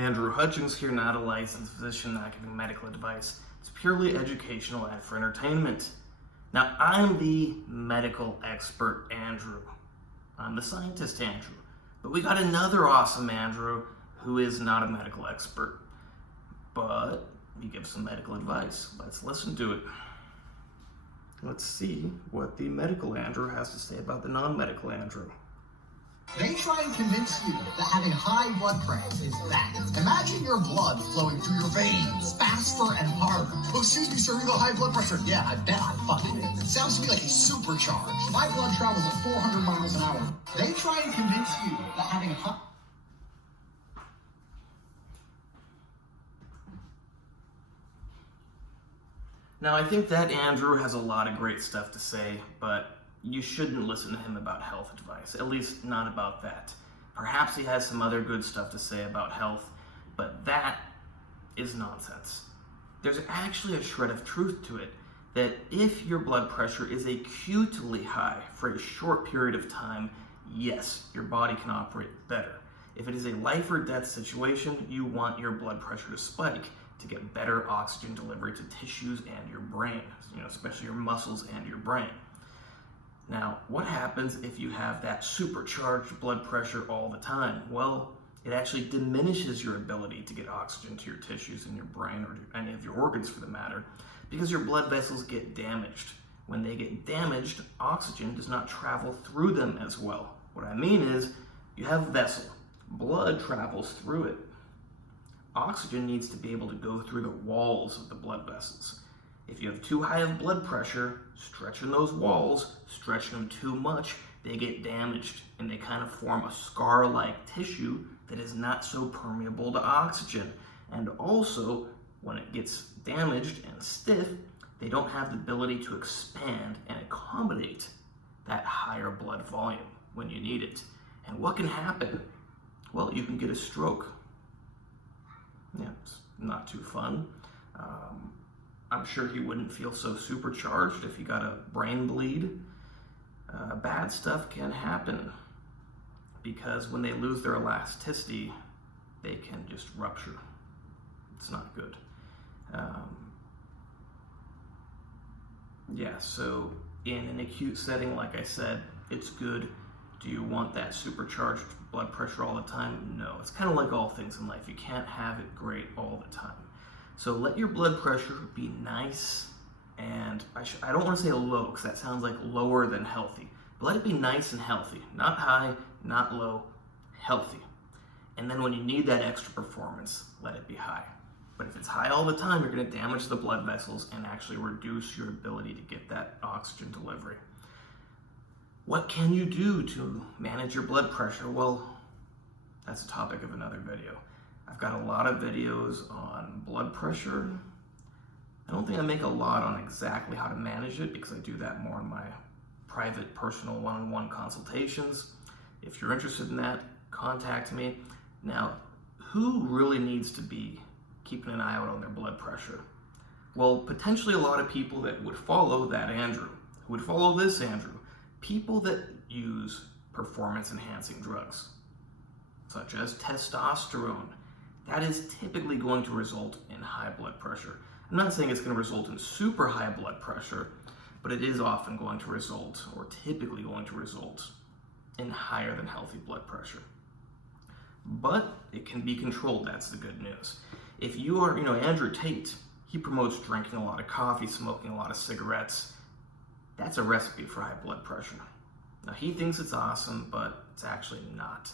Andrew Hutchins here, not a licensed physician, not giving medical advice. It's purely educational and for entertainment. Now, I'm the medical expert, Andrew. I'm the scientist, Andrew. But we got another awesome Andrew who is not a medical expert. But he gives some medical advice. Let's listen to it. Let's see what the medical Andrew has to say about the non-medical Andrew. They try and convince you that having high blood pressure is bad. Imagine your blood flowing through your veins faster and harder. Oh, excuse me, sir, you got high blood pressure. Yeah, I bet I fucking did. It sounds to me like he's supercharged. My blood travels at 400 miles an hour. They try and convince you that having high... Now, I think that Andrew has a lot of great stuff to say, but you shouldn't listen to him about health advice, at least not about that. Perhaps he has some other good stuff to say about health, but that is nonsense. There's actually a shred of truth to it, that if your blood pressure is acutely high for a short period of time, yes, your body can operate better. If it is a life or death situation, you want your blood pressure to spike to get better oxygen delivery to tissues and your brain, especially your muscles and your brain. Now, what happens if you have that supercharged blood pressure all the time? Well, it actually diminishes your ability to get oxygen to your tissues in your brain or to any of your organs for the matter, because your blood vessels get damaged. When they get damaged, oxygen does not travel through them as well. What I mean is, you have a vessel, blood travels through it. Oxygen needs to be able to go through the walls of the blood vessels. If you have too high of blood pressure, stretching those walls, stretching them too much, they get damaged and they kind of form a scar-like tissue that is not so permeable to oxygen. And also, when it gets damaged and stiff, they don't have the ability to expand and accommodate that higher blood volume when you need it. And what can happen? Well, you can get a stroke. Yeah, it's not too fun. I'm sure he wouldn't feel so supercharged if he got a brain bleed. Bad stuff can happen because when they lose their elasticity, they can just rupture. It's not good. So in an acute setting, like I said, it's good. Do you want that supercharged blood pressure all the time? No. It's kind of like all things in life. You can't have it great all the time. So let your blood pressure be nice, and I don't want to say low because that sounds like lower than healthy, but let it be nice and healthy. Not high, not low, healthy. And then when you need that extra performance, let it be high. But if it's high all the time, you're going to damage the blood vessels and actually reduce your ability to get that oxygen delivery. What can you do to manage your blood pressure? Well, that's a topic of another video. I've got a lot of videos on blood pressure. I don't think I make a lot on exactly how to manage it because I do that more in my private, personal one-on-one consultations. If you're interested in that, contact me. Now, who really needs to be keeping an eye out on their blood pressure? Well, potentially a lot of people that would follow that Andrew, who would follow this Andrew. People that use performance-enhancing drugs, such as testosterone, that is typically going to result in high blood pressure. I'm not saying it's going to result in super high blood pressure, but it is often going to result, or typically going to result, in higher than healthy blood pressure. But it can be controlled, that's the good news. If you are, Andrew Tate, he promotes drinking a lot of coffee, smoking a lot of cigarettes. That's a recipe for high blood pressure. Now, he thinks it's awesome, but it's actually not.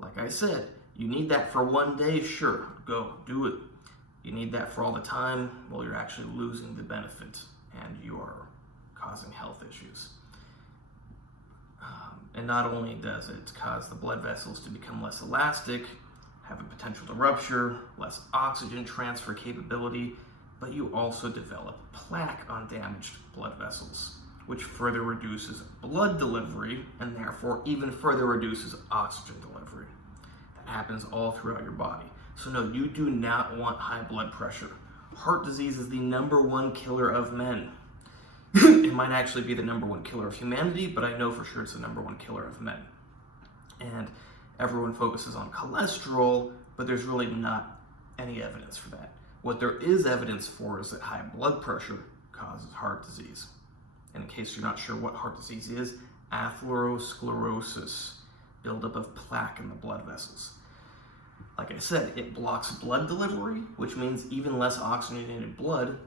Like I said, you need that for one day, sure, go, do it. You need that for all the time, well, you're actually losing the benefit and you're causing health issues. And not only does it cause the blood vessels to become less elastic, have a potential to rupture, less oxygen transfer capability, but you also develop plaque on damaged blood vessels, which further reduces blood delivery and therefore even further reduces oxygen delivery. That happens all throughout your body. So no, you do not want high blood pressure. Heart disease is the #1 killer of men. It might actually be the #1 killer of humanity, but I know for sure it's the #1 killer of men. And everyone focuses on cholesterol, but there's really not any evidence for that. What there is evidence for is that high blood pressure causes heart disease. And in case you're not sure what heart disease is, atherosclerosis, buildup of plaque in the blood vessels. Like I said, it blocks blood delivery, which means even less oxygenated blood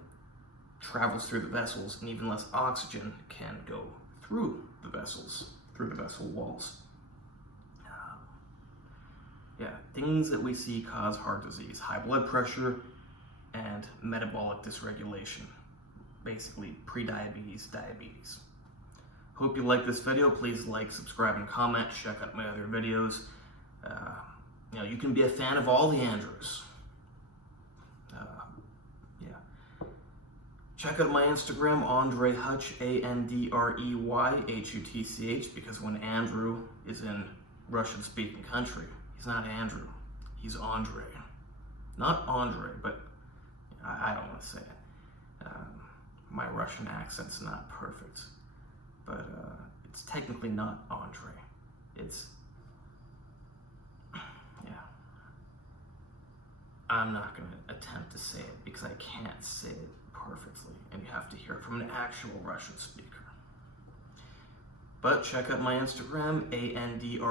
travels through the vessels, and even less oxygen can go through the vessels, through the vessel walls. Yeah, things that we see cause heart disease: high blood pressure and metabolic dysregulation. Basically, prediabetes, diabetes. Hope you like this video. Please like, subscribe, and comment. Check out my other videos. You can be a fan of all the Andrews. Check out my Instagram, AndreyHutch, AndreyHutch, because when Andrew is in Russian-speaking country, he's not Andrew, he's Andre. Not Andre, but I don't want to say it. My Russian accent's not perfect, but it's technically not Andre. It's, I'm not going to attempt to say it because I can't say it perfectly, and you have to hear it from an actual Russian speaker. But check out my Instagram,